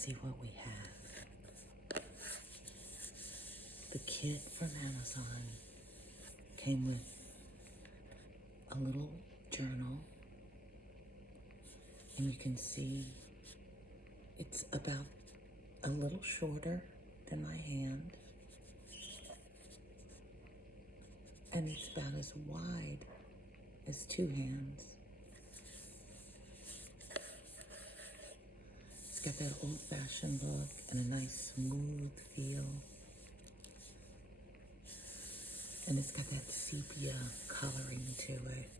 Let's see what we have. The kit from Amazon came with a little journal, and you can see it's about a little shorter than my hand, and it's about as wide as two hands. It's got that old-fashioned look and a nice smooth feel. And it's got that sepia coloring to it.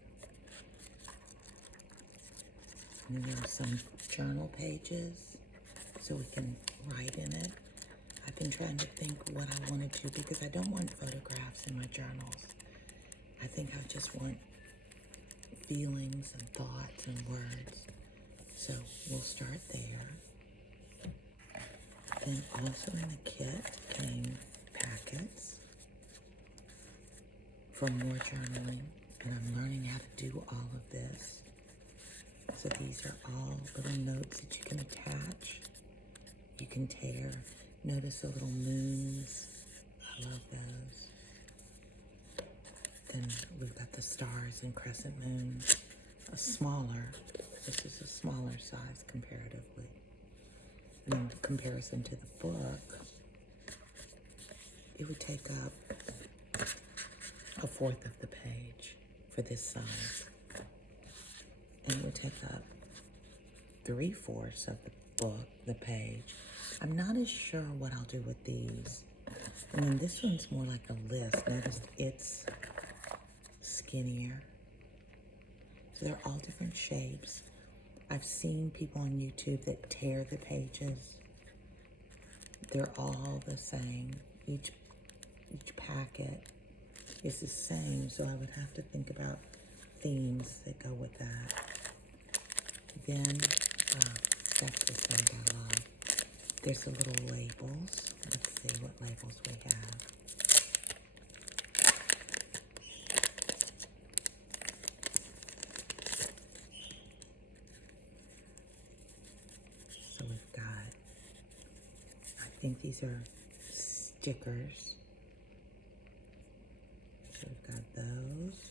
And then there are some journal pages so we can write in it. I've been trying to think what I want to do because I don't want photographs in my journals. I think I just want feelings and thoughts and words. So we'll start there. Then also in the kit came packets for more journaling, and I'm learning how to do all of this. So these are all little notes that you can attach. You can tear. Notice the little moons. I love those. Then we've got the stars and crescent moons. A smaller, this is a smaller size comparatively. And in comparison to the book, it would take up a fourth of the page for this size. And it would take up 3/4 of the book, the page. I'm not as sure what I'll do with these. And then this one's more like a list. Notice it's skinnier. So they're all different shapes. I've seen people on YouTube that tear the pages. They're all the same. Each packet is the same, so I would have to think about themes that go with that. Then, that's this one I love. There's the little labels. Let's see what labels we have. So we've got, I think these are stickers. So we've got those.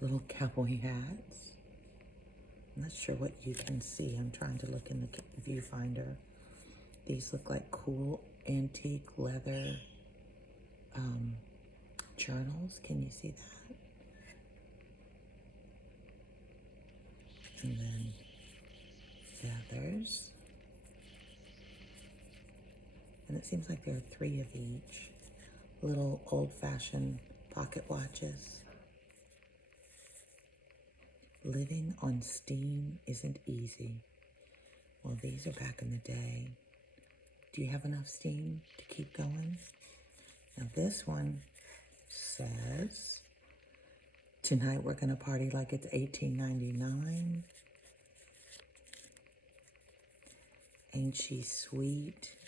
Little cowboy hats. I'm not sure what you can see. I'm trying to look in the viewfinder. These look like cool antique leather journals. Can you see that? And then feathers. And it seems like there are 3 of each. Little old-fashioned pocket watches. Living on steam isn't easy. Well, these are back in the day. Do you have enough steam to keep going? Now this one says, tonight we're gonna party like it's 1899. Ain't she sweet?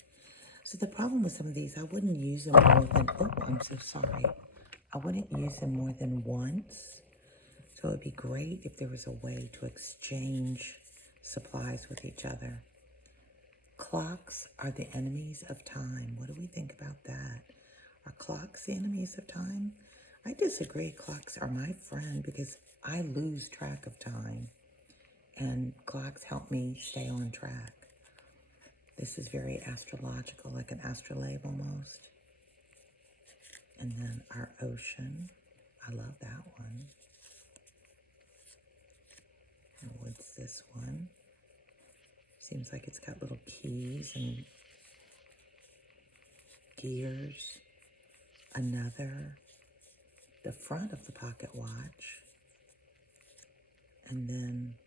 So the problem with some of these, I wouldn't use them more than, oh, I'm so sorry. I wouldn't use them more than once. So it'd be great if there was a way to exchange supplies with each other. Clocks are the enemies of time. What do we think about that? Are clocks the enemies of time? I disagree. Clocks are my friend because I lose track of time, and clocks help me stay on track. This is very astrological, like an astrolabe almost. And then our ocean. I love that one. And what's this one? Seems like it's got little keys and gears. Another, the front of the pocket watch. And then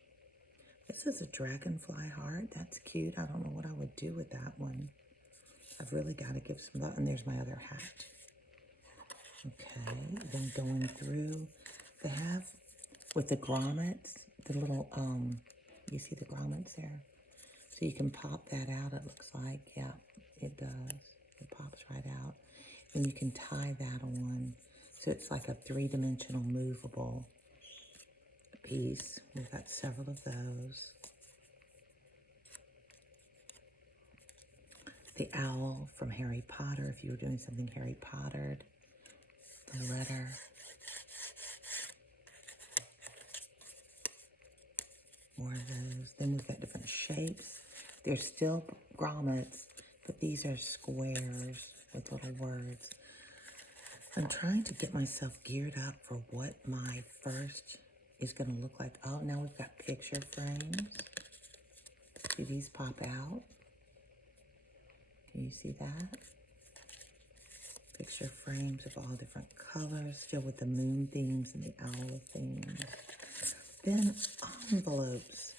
this is a dragonfly heart. That's cute. I don't know what I would do with that one. I've really got to give some thought. And there's my other hat. Okay, then going through, they have with the grommets, the little, you see the grommets there? So you can pop that out, it looks like. Yeah, it does. It pops right out. And you can tie that on. So it's like a 3-dimensional movable piece. We've got several of those. the owl from Harry Potter, if you were doing something Harry Pottered. The letter. More of those. Then we've got different shapes. They're still grommets, but these are squares with little words. I'm trying to get myself geared up for what my first is going to look like. Oh, now we've got picture frames. Do these pop out? Can you see that? Picture frames of all different colors, still with the moon themes and the owl themes. Then envelopes.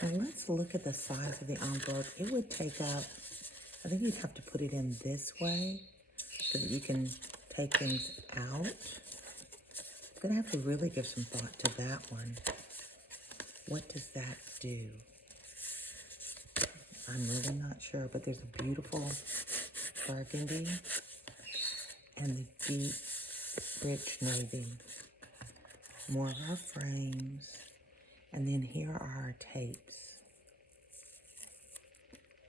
Now let's look at the size of the envelope. It would take up, I think you'd have to put it in this way so that you can take things out. I'm gonna have to really give some thought to that one. What does that do? I'm really not sure, but there's a beautiful burgundy and the deep, rich navy. More of our frames. And then here are our tapes.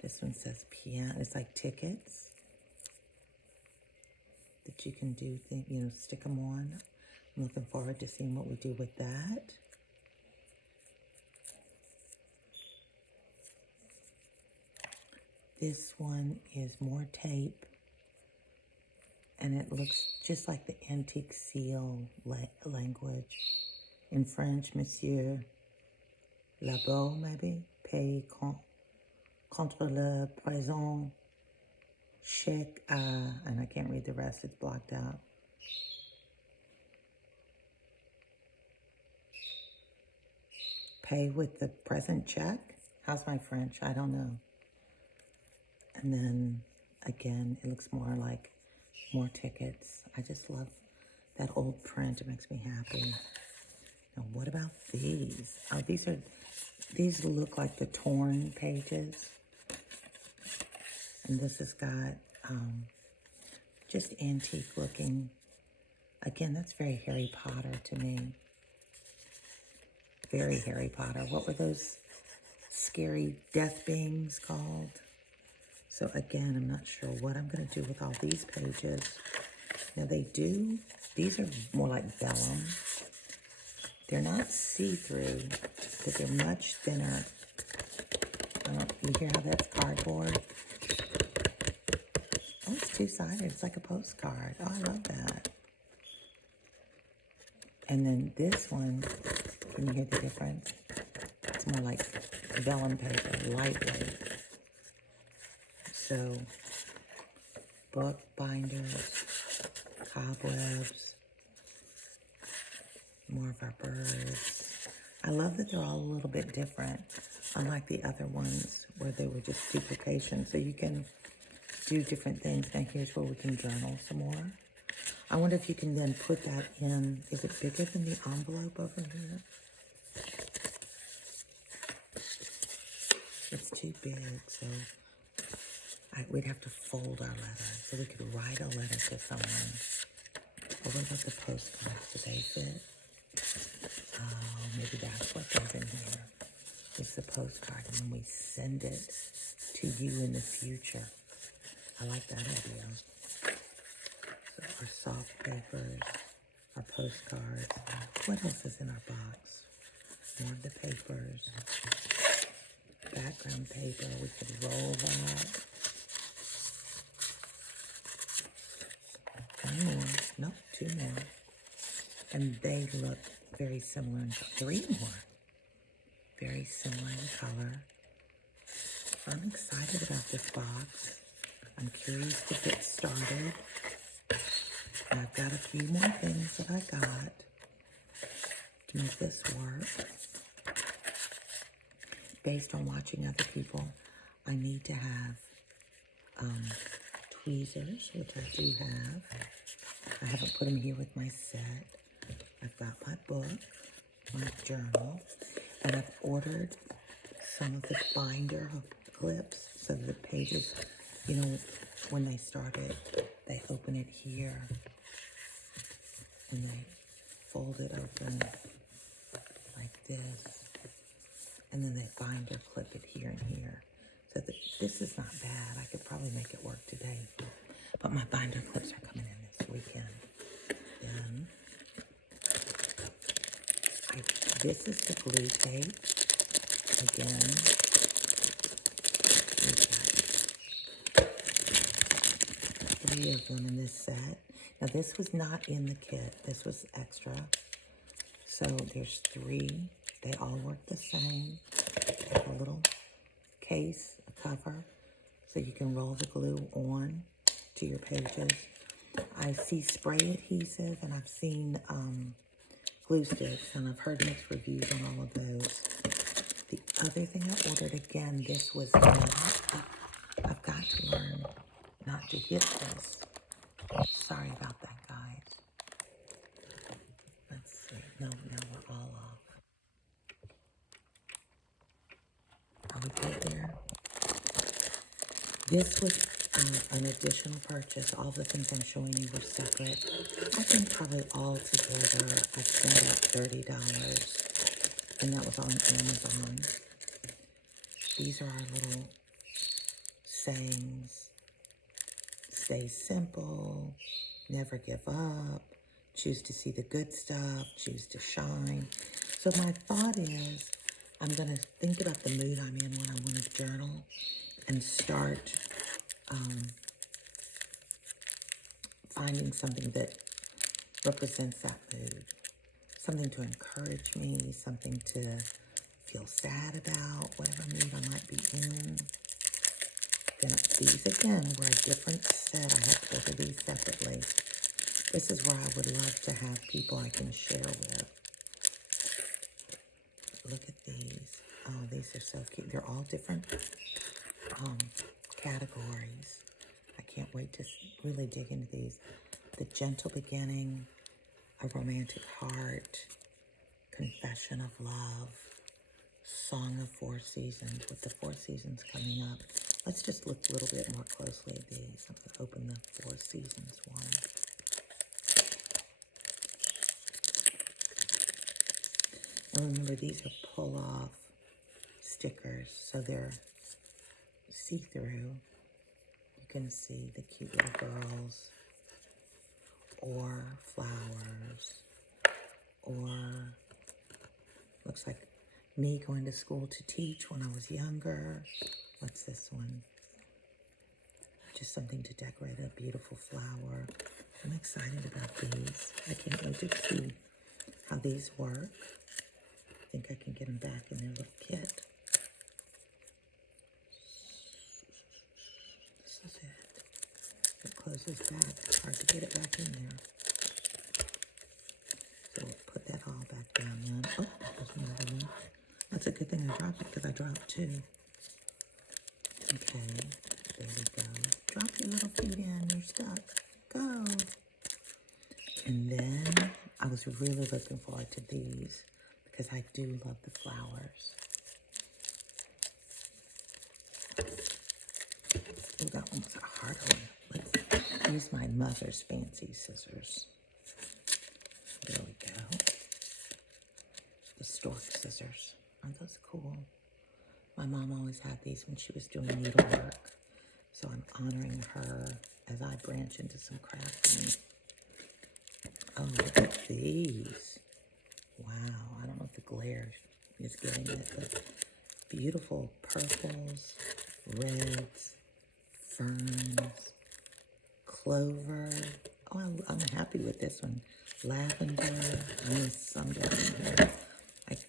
This one says piano. It's like tickets that you can do, stick them on. I'm looking forward to seeing what we do with that. This one is more tape, and it looks just like the antique seal language. In French, Monsieur là-bas, maybe, paye contre le présent, chèque à, and I can't read the rest, it's blocked out. Pay with the present check? How's my French? I don't know. And then, again, it looks more like more tickets. I just love that old print. It makes me happy. Now, what about these? Oh, these look like the torn pages. And this has got just antique looking. Again, that's very Harry Potter to me. Very Harry Potter. What were those scary death beings called? So again, I'm not sure what I'm going to do with all these pages. Now these are more like vellum. They're not see-through, but they're much thinner. You hear how that's cardboard? Oh, it's two-sided. It's like a postcard. Oh, I love that. And then this one, can you hear the difference? It's more like vellum paper, lightweight. So, book binders, cobwebs, more of our birds. I love that they're all a little bit different, unlike the other ones where they were just duplication. So you can do different things. Now here's where we can journal some more. I wonder if you can then put that in. Is it bigger than the envelope over here? It's too big, so we'd have to fold our letter. So we could write a letter to someone. Or what about the postcards? Do they fit? Oh, maybe that's what goes in here. It's the postcard, and then we send it to you in the future. I like that idea. So our soft papers, our postcards. What else is in our box? More of the papers. Background paper, we could roll that. One more. Nope, two more. And they look very similar. Three more. Very similar in color. I'm excited about this box. I'm curious to get started. And I've got a few more things that I got to make this work. Based on watching other people, I need to have tweezers, which I do have. I haven't put them here with my set. I've got my book, my journal, and I've ordered some of the binder clips so that the pages, when they start it, they open it here and they fold it open like this, and then they binder clip it here and here. So So this is not bad. I could probably make it work today. But my binder clips are coming in this weekend. Then, this is the glue tape. Again, we've got 3 of them in this set. Now this was not in the kit. This was extra. So there's 3. They all work the same. Have a little case, a cover, so you can roll the glue on to your pages. I see spray adhesive, and I've seen glue sticks, and I've heard mixed reviews on all of those. The other thing I ordered, again, this was not, I've got to learn not to hit this. Sorry about that, guys. Let's see. No, now we're all off. Are we good there? This was an additional purchase. All the things I'm showing you were separate. I think probably all together I spent about $30, and that was on Amazon. These are our little sayings. Stay simple, never give up, choose to see the good stuff, choose to shine. So my thought is, I'm going to think about the mood I'm in when I want to journal and start finding something that represents that mood. Something to encourage me, something to feel sad about, whatever mood I might be in. Then these again were a different set. I have to order these separately. This is where I would love to have people I can share with. Look at these. Oh, these are so cute. They're all different categories. I can't wait to really dig into these. The Gentle Beginning, A Romantic Heart, Confession of Love, Song of 4 Seasons, with the 4 seasons coming up. Let's just look a little bit more closely at these. I'm going to open the 4 Seasons one. And remember, these are pull-off stickers, so they're see-through. You can see the cute little girls, or flowers, or looks like me going to school to teach when I was younger. What's this one? Just something to decorate a beautiful flower. I'm excited about these. I can't wait to see how these work. I think I can get them back in their little kit. This is it. It closes back. It's hard to get it back in there. So we'll put that all back down then. Oh, there's another one. That's a good thing I dropped it, because I dropped 2. Okay, there we go. Drop your little feet in, you're stuck. Go. And then I was really looking forward to these, because I do love the flowers. Oh, that one was a harder one. Let's use my mother's fancy scissors. There we go. The stork scissors. Aren't those cool? My mom always had these when she was doing needlework. So I'm honoring her as I branch into some crafting. Oh, look at these. Wow, I don't know if the glare is getting it, but beautiful purples, reds, ferns, clover. Oh, I'm happy with this one. Lavender. I missed some down here.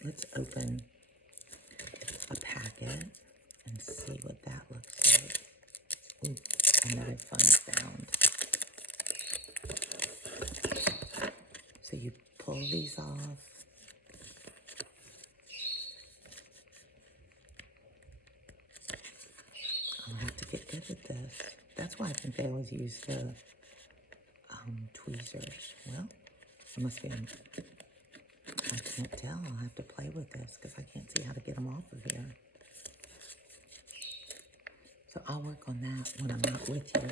Let's open a packet and see what that looks like. Ooh, another fun sound. So you pull these off. I'll have to get good at this. That's why I think they always use the tweezers. Well, it must be, I can't tell. I'll have to play with this because I can't see how to get them off of here. So I'll work on that when I'm not with you.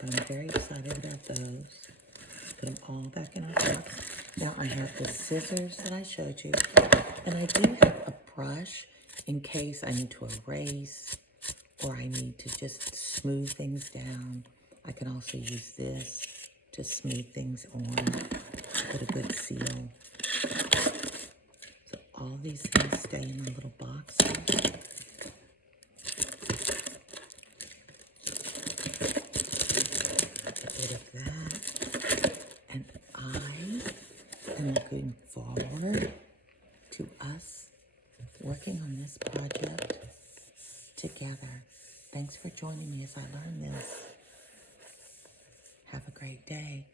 But I'm very excited about those. Put them all back in our box. Now I have the scissors that I showed you. And I do have a brush in case I need to erase or I need to just smooth things down, I can also use this to smooth things on, put a good seal. So all these things stay in the little boxes. A bit of that. And I am looking forward to us working on this project together. Thanks for joining me as I learn this. Have a great day.